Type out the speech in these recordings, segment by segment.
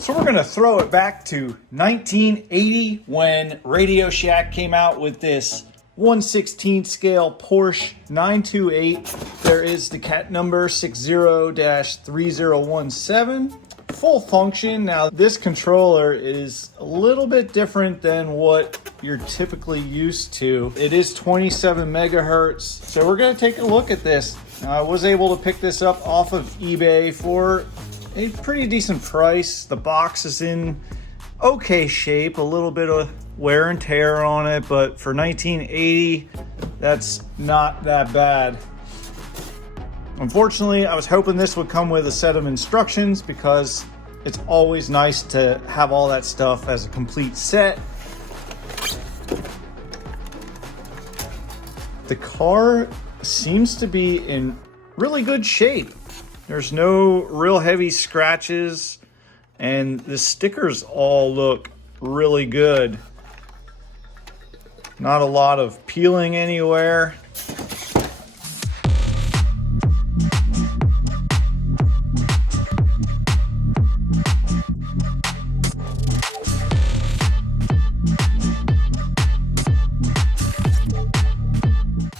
So we're gonna throw it back to 1980 when Radio Shack came out with this 1/16 scale Porsche 928. There is the cat number 60-3017. Full function. Now this controller is a little bit different than what you're typically used to. It is 27 megahertz. So we're gonna take a look at this. Now I was able to pick this up off of eBay for a pretty decent price. The box is in okay shape, a little bit of wear and tear on it, but for 1980, that's not that bad. Unfortunately, I was hoping this would come with a set of instructions because it's always nice to have all that stuff as a complete set. The car seems to be in really good shape. There's no real heavy scratches, and the stickers all look really good. Not a lot of peeling anywhere.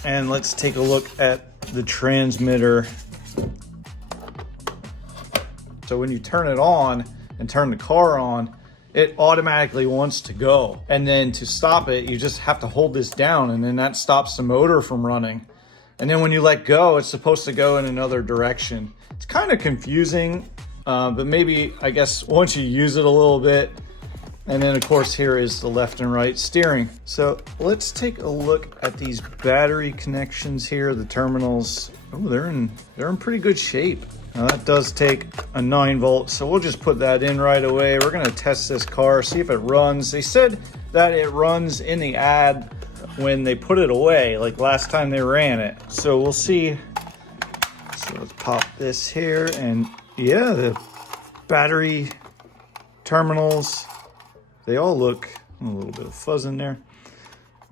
And let's take a look at the transmitter. So when you turn it on and turn the car on, it automatically wants to go. And then to stop it, you just have to hold this down, and then that stops the motor from running. And then when you let go, it's supposed to go in another direction. It's kind of confusing, but maybe, I guess, once you use it a little bit. And then of course here is the left and right steering. So let's take a look at these battery connections here, the terminals. Oh, they're in pretty good shape. Now that does take a 9-volt, so we'll just put that in right away. We're gonna test this car, see if it runs. They said that it runs in the ad when they put it away, like last time they ran it. So we'll see. So let's pop this here, and yeah, the battery terminals, they all look, a little bit of fuzz in there.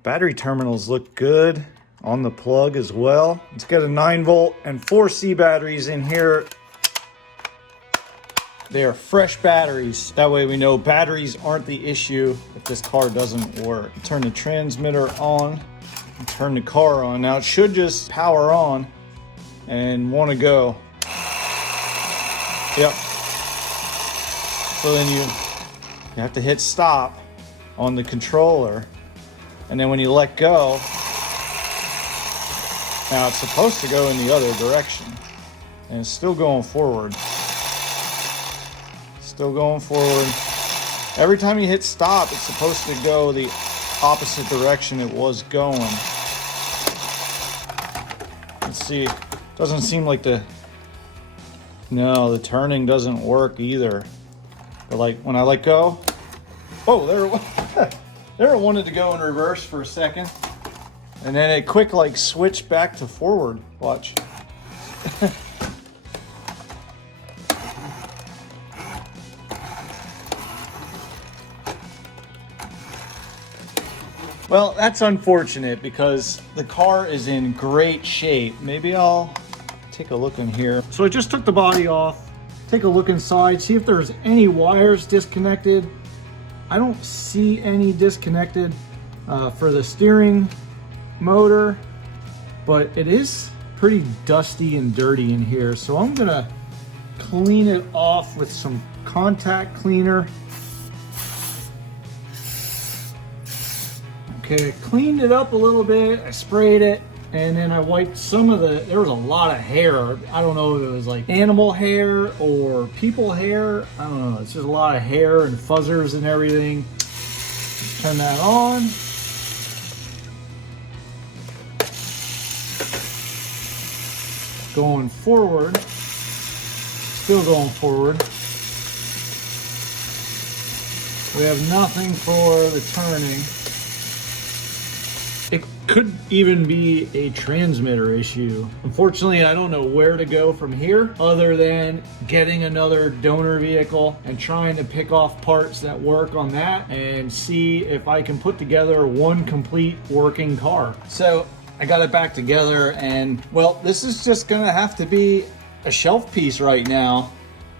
Battery terminals look good. On the plug as well. It's got a 9-volt and 4C batteries in here. They are fresh batteries. That way we know batteries aren't the issue if this car doesn't work. Turn the transmitter on and turn the car on. Now it should just power on and want to go. Yep. So then you have to hit stop on the controller, and then when you let go, now it's supposed to go in the other direction, and it's still going forward. Still going forward. Every time you hit stop, it's supposed to go the opposite direction it was going. Let's see, doesn't seem like the turning doesn't work either. But like when I let go, oh, there it was. There it wanted to go in reverse for a second. And then it quick like switched back to forward. Watch. Well, that's unfortunate because the car is in great shape. Maybe I'll take a look in here. So I just took the body off. Take a look inside, see if there's any wires disconnected. I don't see any disconnected for the steering motor, but it is pretty dusty and dirty in here, so I'm gonna clean it off with some contact cleaner. Okay, I cleaned it up a little bit, I sprayed it, and then I wiped some of there was a lot of hair. I don't know if it was like animal hair or people hair, I don't know, it's just a lot of hair and fuzzers and everything. Let's turn that on. Going forward, still going forward. We have nothing for the turning. It could even be a transmitter issue. Unfortunately, I don't know where to go from here other than getting another donor vehicle and trying to pick off parts that work on that and see if I can put together one complete working car. So I got it back together, and well, this is just gonna have to be a shelf piece right now.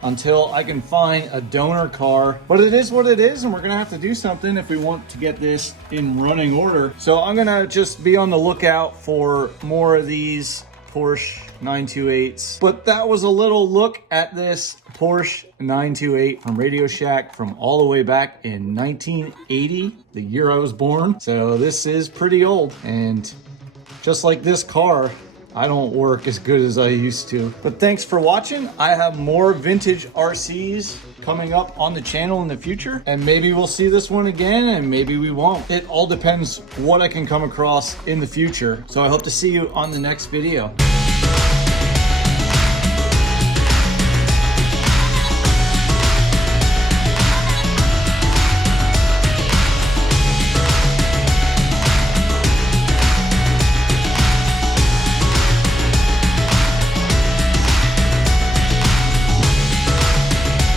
until I can find a donor car. But it is what it is, and we're gonna have to do something if we want to get this in running order. So I'm gonna just be on the lookout for more of these Porsche 928s. But that was a little look at this Porsche 928 from Radio Shack from all the way back in 1980, the year I was born. So this is pretty old, and just like this car, I don't work as good as I used to. But thanks for watching. I have more vintage RCs coming up on the channel in the future, and maybe we'll see this one again, and maybe we won't. It all depends what I can come across in the future. So I hope to see you on the next video.